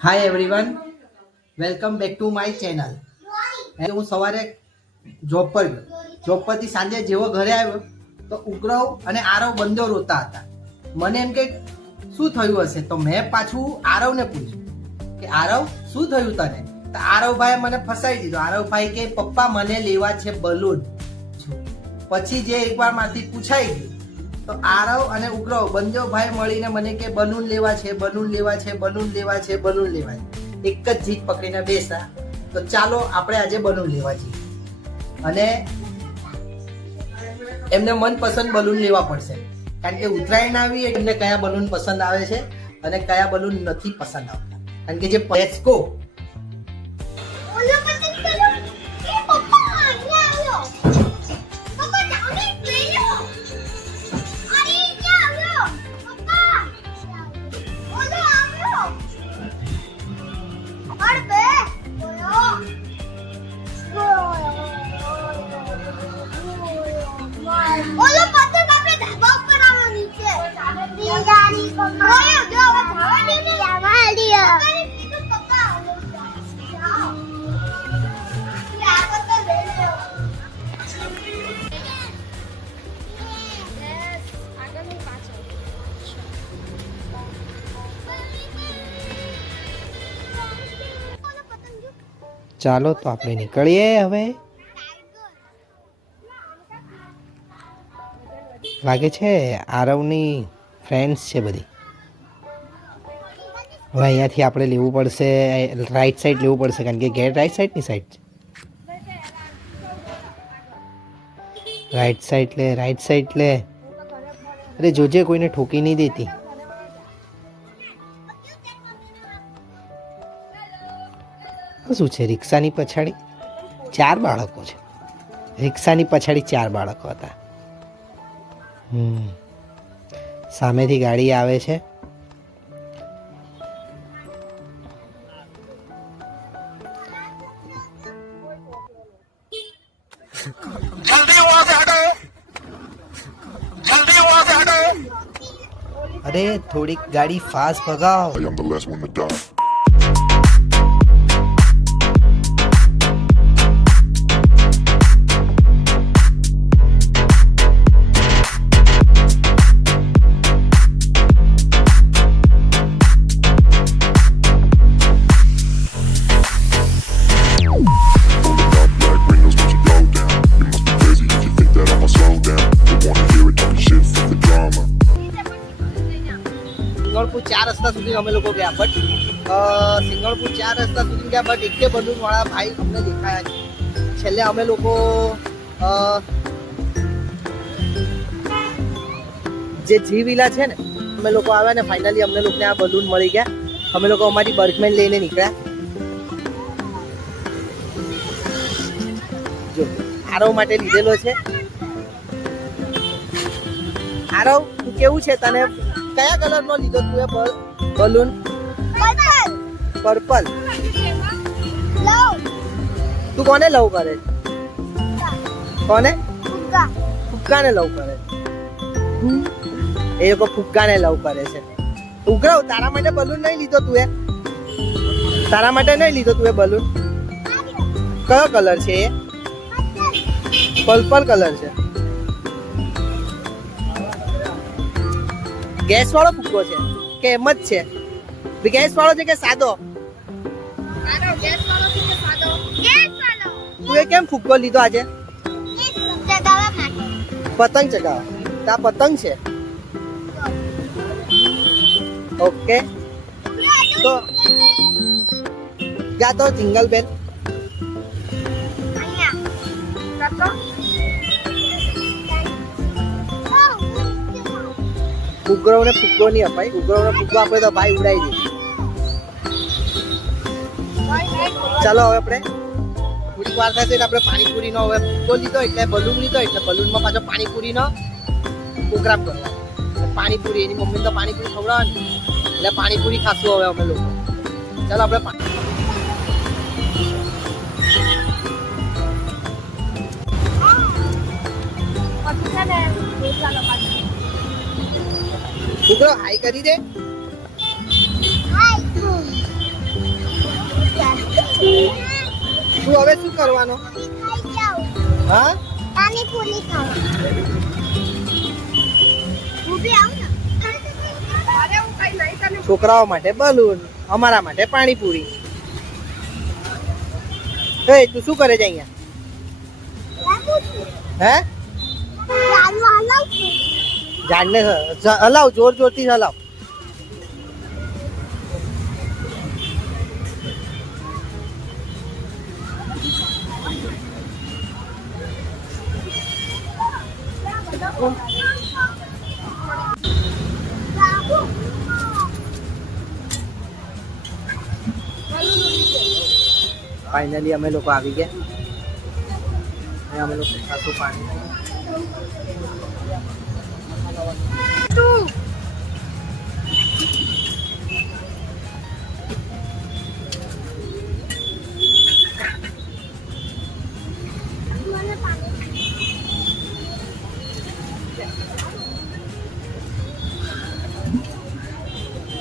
Hi everyone, welcome back to my channel. હું સવારે job પર ગયો. જોબ પરથી સાંજે જેવો ઘરે આવ્યો તો ઉગ્રવ અને આરવ બંને રોતા હતા. મને એમ કે શું થયું હશે, તો મેં પાછું આરવને પૂછ્યું કે આરવ શું થયું તને? તો આરવભાઈ મને ફસાઈ દીધો. આરવભાઈ કે પપ્પા મને લેવા છે બલૂન. પછી જે એકવાર માંથી પૂછાઈ ગયું તો આરવ અને ઉગ્રવ બંને ભાઈ મળીને મને કે બલૂન લેવા છે, બલૂન લેવા છે, બલૂન લેવા છે, બલૂન લેવા છે. એક જ જીત પકડીને બેસા. તો ચાલો આપણે આજે બલૂન લેવા જઈએ અને એમને મનપસંદ બલૂન લેવા પડશે, કારણ કે ઉત્તરાયણ આવી એમને કયા બલૂન પસંદ આવે છે અને કયા બલૂન નથી પસંદ આવતા. કારણ કે જે પેસ્કો ચાલો તો આપણે નીકળીએ હવે. લાગે છે આરવની ફ્રેન્ડ્સ છે બધી. હવે અહીંયાથી આપણે લેવું પડશે, રાઈટ સાઈડ લેવું પડશે, કારણ કે ગેટ રાઈટ સાઈડની સાઈડ છે. રાઈટ સાઈડ લે, રાઈટ સાઈડ લે. અરે જોજે કોઈને ઠોકી નહીં દેતી. શું છે રિક્ષાની પછાડી 4 બાળકો છે. રિક્ષાની પછાડી 4 બાળકો હતા. સામેથી ગાડી આવે છે. અરે થોડીક ગાડી ફાસ્ટ ભગાવ. સિંગણપુર 4 રસ્તા સુધી અમે લોકો ગયા, બટ સિંગણપુર 4 રસ્તા સુધી ગયા, બટ એકે બલૂન વાળા ભાઈ અમને દેખાયા છે. છેલ્લે અમે લોકો જે જી વિલા છે ને, અમે લોકો આવ્યા ને ફાઇનલી અમને લોકોને આ બલૂન મળી ગયા. અમે લોકો અમારી બર્કમેન લઈને નીકળ્યા. જો આરવ માટે લીધેલો છે. આરવ તું કેવું છે, તને કયા કલર નો લીધો તું એ બલૂન? પર્પલ. તું કોને લવ કરે? કોને? ફુગ્ગાને લવ કરે. એ લોકો ફુગ્ગાને લવ કરે છે. ઉગ્રવ તારા માટે બલૂન નહીં લીધો તું એ? તારા માટે નહીં લીધો તું એ બલૂન? કયો કલર છે એ? પર્પલ કલર છે. ગેસ વાળો ફુગ્ગો છે કે એમ જ છે? ગેસ વાળો છે કે સાદો? તું એ કેમ ફુગ્ગો લીધો આજે? પતંગ ચગાવવા. તા પતંગ છે. ઓકે, તો જા તો જિંગલ બેલ. ઉગ્રવને ફુગ્ગો નહીં અપાય. ઉગ્રવને ફુગ્ગો આપે તો ભાઈ ઉડાઈ દે. ચાલો હવે આપણે થોડીક વાર થશે આપણે પાણીપુરીનો હવે ફુગ્ગો લીધો એટલે બલૂન લીધો એટલે બલૂનમાં પાછો પાણીપુરીનો પ્રોગ્રામ કરવાનો. પાણીપુરી એની મમ્મી તો પાણીપુરી ખવડાવવાની એટલે પાણીપુરી ખાશું હવે અમે લોકો. ચાલો આપણે ઉગ્રવ હાઈ કરી દે. તું હવે શું કરવાનો? હા, પાણીપુરી ખાવા. ઊભી આવ ને. અરે હું કઈ નહીં તને. છોકરાઓ માટે બલૂન, અમારા માટે પાણીપુરી. એ તું શું કરે છે અહીંયા? હે? ઝાડને હલાવ, જોર જોરથી હલાવ. ફાઇનલી અમે લોકો આવી ગયા. અમે લોકો ખાસું પાણી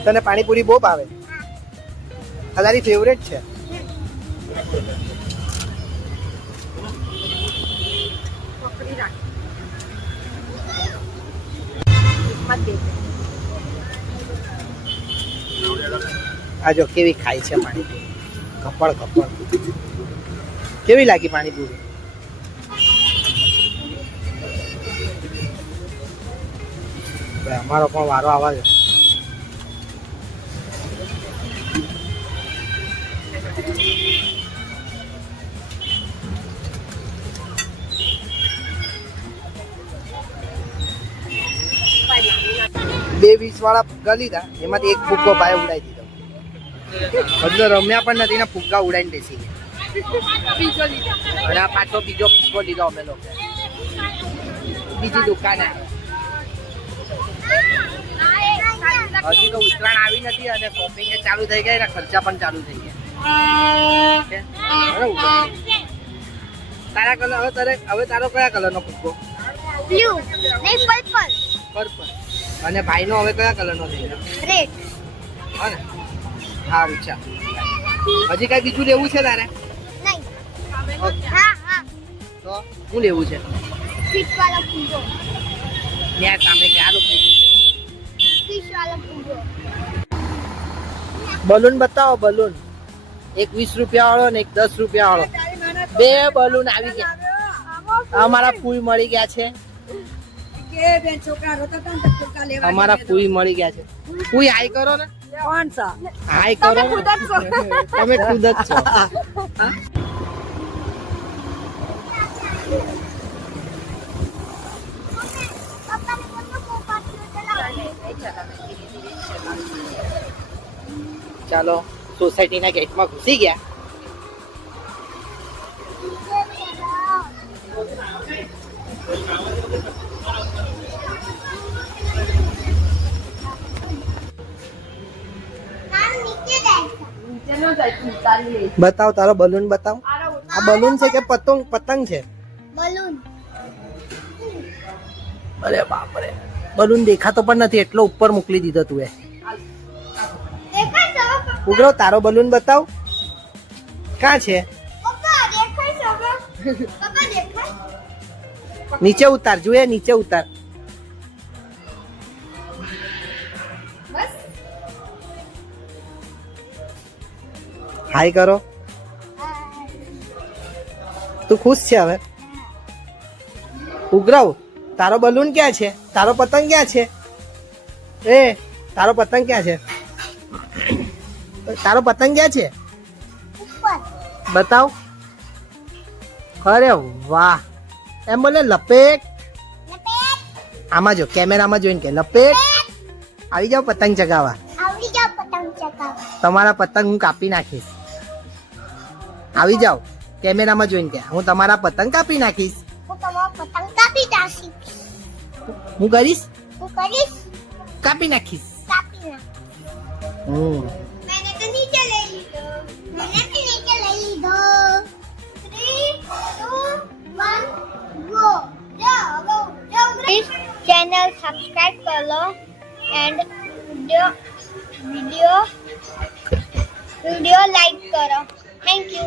તને પાણીપુરી બહુ ભાવે? આ તારી ફેવરેટ છે? આ જો કેવી ખાય છે પાણીપુરી, કપડ કપડ. કેવી લાગી પાણીપુરી? અમારો પણ વારો આવા છે. બે 20 વાળા ફુગ્ગા લીધા, એમાંથી એક ફુગ્ગો ભાઈ ઉડાઈ દીધો. બધો રમ્યા પણ નથી ને ફુગ્ગા ઉડાઈને બેસી ગયા. અને આ પાછો બીજો ફુગ્ગો લીધો અમે લોકો બીજી દુકાને. હજી તો ઉત્તરાયણ આવી નથી અને શોપિંગ ચાલુ થઈ ગઈ ને ખર્ચા પણ ચાલુ થઈ ગયા. તારા કલર હવે તારો કયા કલરનો ફુગ્ગો? બ્લુ નહીં પર્પલ. પર્પલ. અને ભાઈનો હવે કયા કલરનો થઈ ગયો? રેડ. હા ને, હા વિચાર. હજી કઈ બીજું લેવું છે તારે? નહીં. હા હા. તો શું લેવું છે? ફિશ વાળો ફૂગો. ત્યાં સામે ક્યાં લોકો ફિશ વાળો ફૂગો. બલૂન બતાવો. બલૂન એક 20 રૂપિયા વાળો ને એક 10 રૂપિયા વાળો. બે બલૂન આવી ગયા. અમારા ફૂલ મળી ગયા છે. અમારા ફૂઈ મળી ગયા છે. ફૂઈ હાઈ કરો ને. કોણ છે? હાઈ કરો. તમે ખુદ જ છો. ચાલો સોસાયટીના ગેટમાં ઘૂસી ગયા. બતાવ તારો બલૂન બતાવ. આ બલૂન છે કે પતંગ છે? બલૂન. અરે બાપરે, બલૂન દેખાતો પણ નથી, એટલો ઉપર મોકલી દીધો તું. ઉગરો તારો બલૂન બતાવ. ક્યાં છે? નીચે ઉતાર, જોઈએ નીચે ઉતાર. હાય કરો. તું ખુશ છે હવે? ઉગ્રવ તારો બલૂન ક્યાં છે? તારો પતંગ ક્યાં છે? એ તારો પતંગ ક્યાં છે? તારો પતંગ ક્યાં છે? બતાવ. અરે વાહ, એમ બોલે લપેટ. આમાં જો કેમેરામાં જોઈને કે લપેટ. આવી જાઓ પતંગ ચગાવવા. તમારા પતંગ હું કાપી નાખીશ. આવી જાઓ કેમેરામાં જોઈને કે હું તમારા પતંગ કાપી નાખીશ. હું કરીશ. કાપી નાખીશ. चैनल सब्सक्राइब कर लो एंड वीडियो लाइक करो. Thank you.